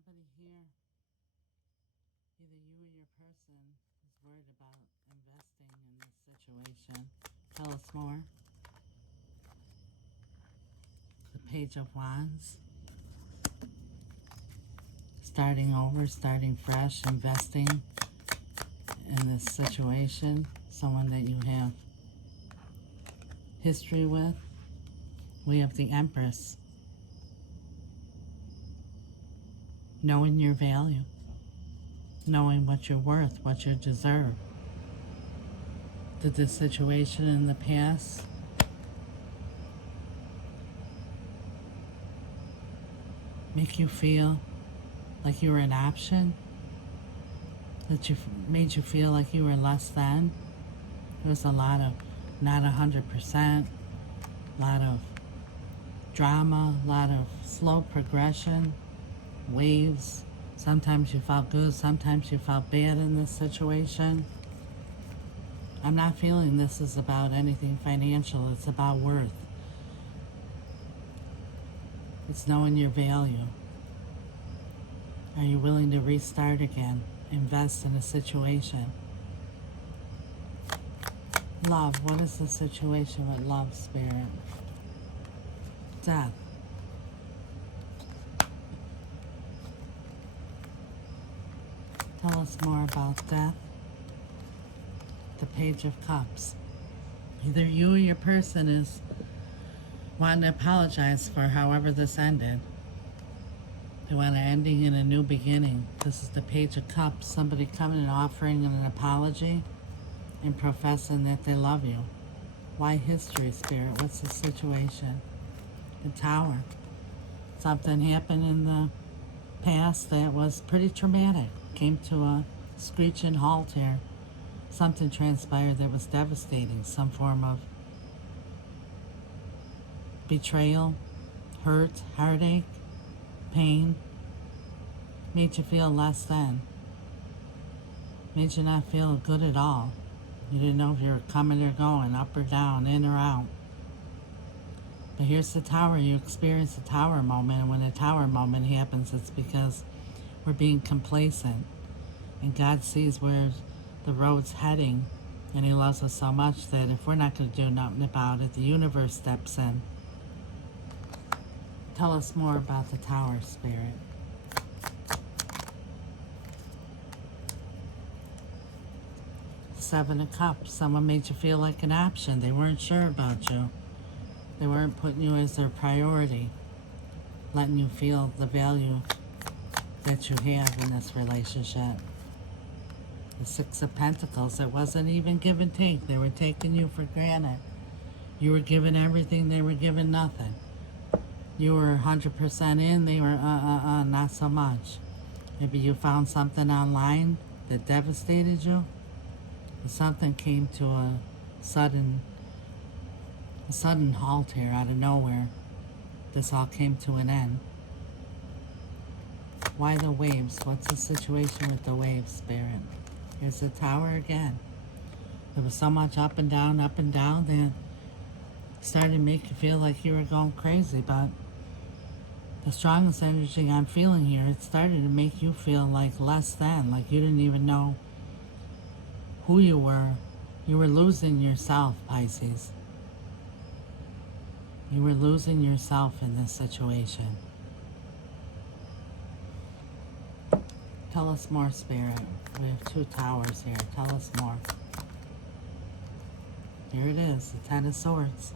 somebody here, either you or your person, is worried about investing in this situation. Tell us more. The Page of Wands. Starting over, starting fresh, investing in this situation. Someone that you have history with. We have the Empress. Knowing your value. Knowing what you're worth, what you deserve. Did this situation in the past make you feel like you were an option? That made you feel like you were less than? There was a lot of not 100%, a lot of drama, a lot of slow progression, waves. Sometimes you felt good, sometimes you felt bad in this situation. I'm not feeling this is about anything financial. It's about worth. It's knowing your value. Are you willing to restart again? Invest in a situation. Love. What is the situation with love, Spirit? Death. Tell us more about death. The Page of Cups. Either you or your person is wanting to apologize for however this ended. They want an ending and a new beginning. This is the Page of Cups. Somebody coming and offering an apology and professing that they love you. Why history, Spirit? What's the situation? The Tower. Something happened in the past that was pretty traumatic. Came to a screeching halt here. Something transpired that was devastating. Some form of betrayal, hurt, heartache, pain. Made you feel less than. Made you not feel good at all. You didn't know if you were coming or going, up or down, in or out. But here's the Tower. You experience a Tower moment, and when a Tower moment happens, it's because we're being complacent. And God sees where the road's heading, and He loves us so much that if we're not going to do nothing about it, the universe steps in. Tell us more about the Tower, Spirit. Seven of Cups. Someone made you feel like an option. They weren't sure about you. They weren't putting you as their priority, letting you feel the value that you have in this relationship. The Six of Pentacles. It wasn't even give and take. They were taking you for granted. You were given everything. They were given nothing. You were 100% in. They were not so much. Maybe you found something online that devastated you. Something came to a sudden halt here out of nowhere. This all came to an end. Why the waves? What's the situation with the waves, Spirit? Here's the Tower again. There was so much up and down that started to make you feel like you were going crazy, but the strongest energy I'm feeling here, it started to make you feel like less than, like you didn't even know who you were. You were losing yourself, Pisces. You were losing yourself in this situation. Tell us more, Spirit. We have two Towers here. Tell us more. Here it is, the Ten of Swords.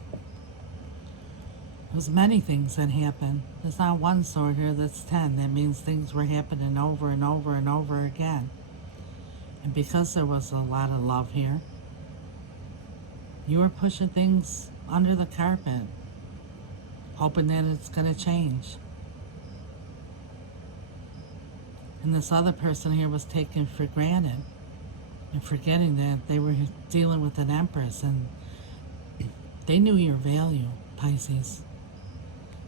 There's many things that happen. There's not one sword here that's 10. That means things were happening over and over and over again. And because there was a lot of love here, you were pushing things under the carpet, hoping that it's going to change. And this other person here was taken for granted and forgetting that they were dealing with an Empress, and they knew your value, Pisces.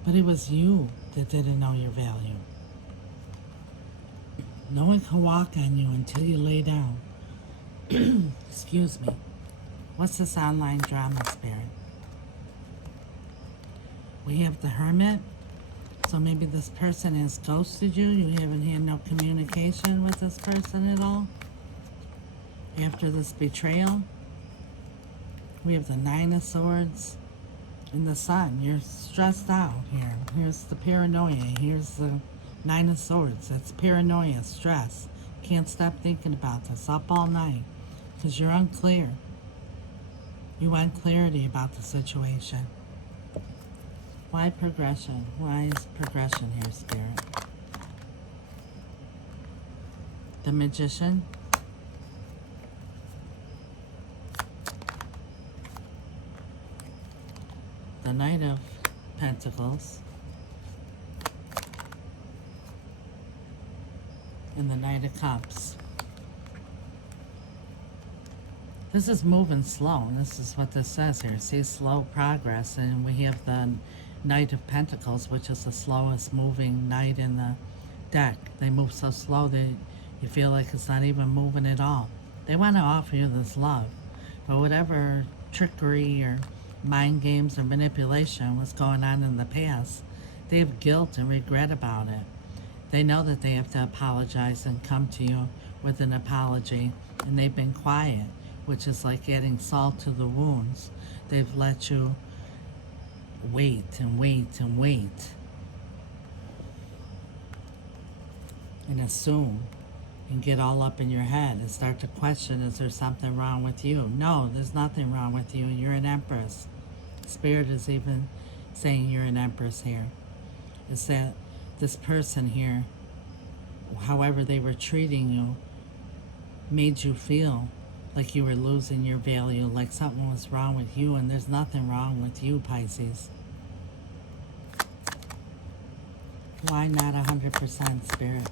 But it was you that didn't know your value. No one can walk on you until you lay down. Excuse me. What's this online drama, Spirit? We have the Hermit, So maybe this person has ghosted you. You haven't had no communication with this person at all. After this betrayal, we have the Nine of Swords and the Sun. You're stressed out here. Here's the paranoia. Here's the Nine of Swords. That's paranoia, stress. Can't stop thinking about this. Up all night because you're unclear. You want clarity about the situation. Why progression? Why is progression here, Spirit? The Magician. The Knight of Pentacles. And the Knight of Cups. This is moving slow. This is what this says here. See, slow progress. And we have the Knight of Pentacles, which is the slowest moving knight in the deck. They move so slow that you feel like it's not even moving at all. They want to offer you this love. But whatever trickery or mind games or manipulation was going on in the past, they have guilt and regret about it. They know that they have to apologize and come to you with an apology, and they've been quiet, which is like adding salt to the wounds. They've let you wait and wait and wait and assume and get all up in your head and start to question, is there something wrong with you? No, there's nothing wrong with you. You're an Empress. Spirit is even saying you're an Empress here. Is that this person here, however they were treating you, made you feel like you were losing your value, like something was wrong with you, and there's nothing wrong with you, Pisces. Why not 100%, Spirit?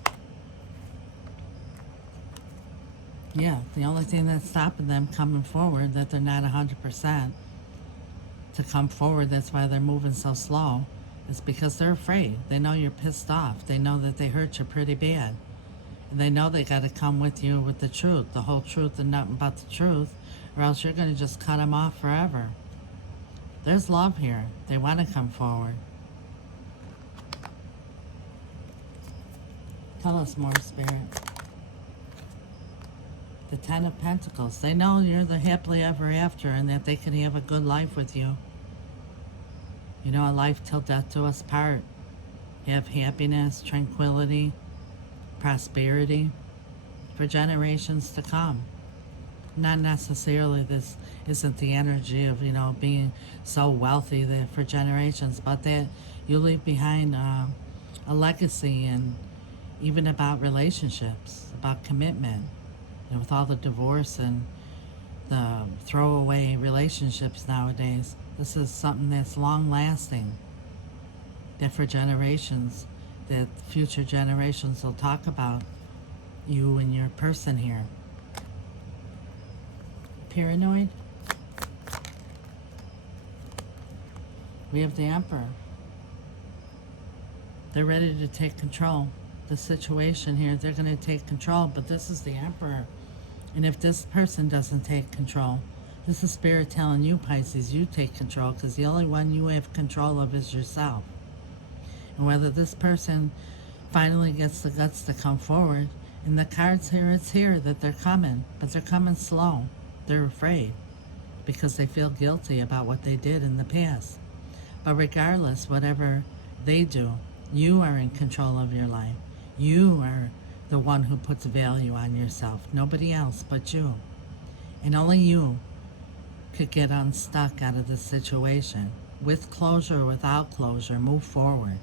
Yeah, the only thing that's stopping them coming forward, that they're not 100% to come forward, that's why they're moving so slow, is because they're afraid. They know you're pissed off. They know that they hurt you pretty bad. And they know they got to come with you with the truth, the whole truth and nothing but the truth, or else you're going to just cut them off forever. There's love here. They want to come forward. Tell us more, Spirit. The Ten of Pentacles. They know you're the happily ever after and that they can have a good life with you. You know, a life till death do us part. Have happiness, tranquility, prosperity for generations to come. Not necessarily, this isn't the energy of, you know, being so wealthy that for generations, but that you leave behind a legacy, and even about relationships, about commitment. And with all the divorce and the throwaway relationships nowadays, this is something that's long lasting, that for generations, that future generations will talk about you and your person here. Paranoid. We have the Emperor. They're ready to take control. The situation here, they're going to take control, but this is the Emperor. And if this person doesn't take control, this is Spirit telling you, Pisces, you take control, because the only one you have control of is yourself. And whether this person finally gets the guts to come forward, and the cards here, it's here that they're coming, but they're coming slow. They're afraid because they feel guilty about what they did in the past. But regardless, whatever they do, you are in control of your life. You are the one who puts value on yourself. Nobody else but you. And only you could get unstuck out of this situation. With closure or without closure, move forward.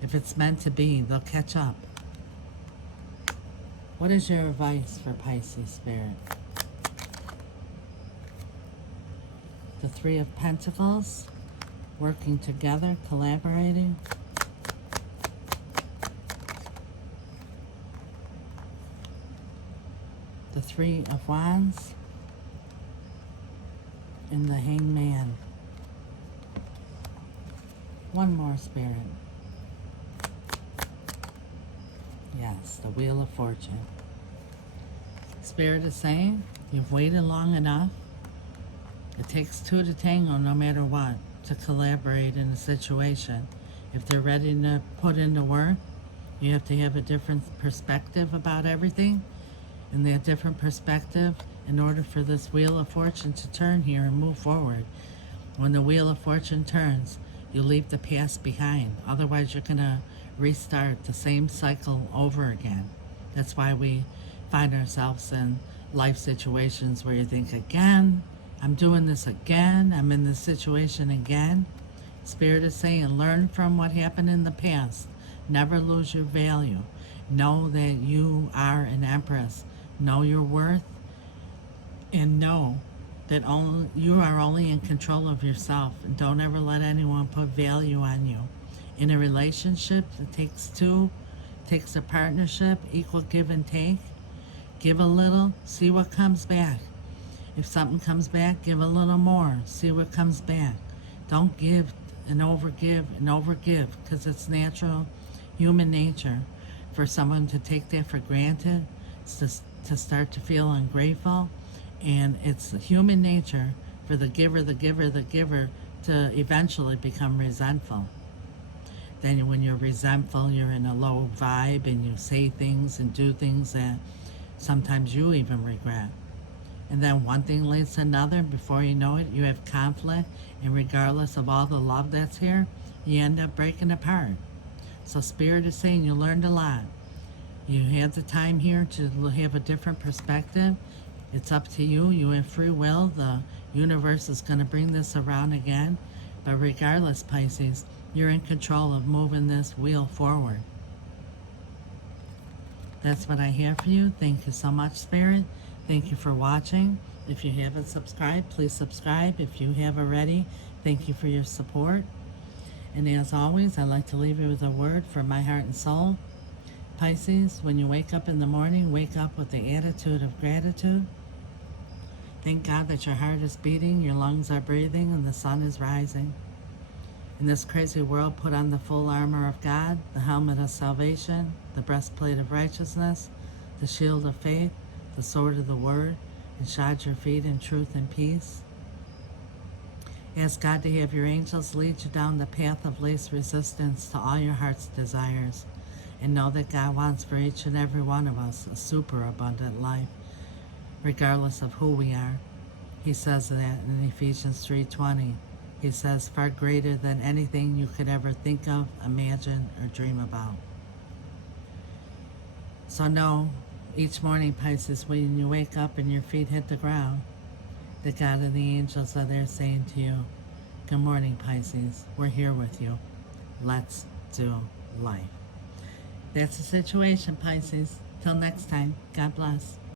If it's meant to be, they'll catch up. What is your advice for Pisces, Spirit? The Three of Pentacles, working together, collaborating. The Three of Wands, and the Hangman. One more, Spirit. Yes, the Wheel of Fortune. Spirit is saying, you've waited long enough. It takes two to tango, no matter what, to collaborate in a situation. If they're ready to put into work, you have to have a different perspective about everything. And that different perspective, in order for this wheel of fortune to turn here and move forward, when the wheel of fortune turns, you leave the past behind. Otherwise, you're going to restart the same cycle over again. That's why we find ourselves in life situations where you think, again, I'm doing this again, I'm in this situation again. Spirit is saying, learn from what happened in the past. Never lose your value. Know that you are an empress. Know your worth, and know that you are only in control of yourself. And don't ever let anyone put value on you. In a relationship, it takes two, takes a partnership, equal give and take. Give a little, see what comes back. If something comes back, give a little more, see what comes back. Don't give and overgive, because it's natural human nature for someone to take that for granted, to start to feel ungrateful. And it's human nature for the giver to eventually become resentful. Then when you're resentful, you're in a low vibe, and you say things and do things that sometimes you even regret. And then one thing leads to another. Before you know it, you have conflict, and regardless of all the love that's here, you end up breaking apart. So Spirit is saying you learned a lot. You had the time here to have a different perspective. It's up to you. You have free will. The universe is going to bring this around again. But regardless, Pisces, you're in control of moving this wheel forward. That's what I have for you. Thank you so much, Spirit. Thank you for watching. If you haven't subscribed, please subscribe. If you have already, thank you for your support. And as always, I'd like to leave you with a word from my heart and soul. Pisces, when you wake up in the morning, wake up with the attitude of gratitude. Thank God that your heart is beating, your lungs are breathing, and the sun is rising. In this crazy world, put on the full armor of God, the helmet of salvation, the breastplate of righteousness, the shield of faith, the sword of the word, and shod your feet in truth and peace. Ask God to have your angels lead you down the path of least resistance to all your heart's desires. And know that God wants for each and every one of us a super abundant life, regardless of who we are. He says that in Ephesians 3:20. He says, far greater than anything you could ever think of, imagine, or dream about. So know, each morning, Pisces, when you wake up and your feet hit the ground, the God and the angels are there saying to you, good morning, Pisces. We're here with you. Let's do life. That's the situation, Pisces. Till next time, God bless.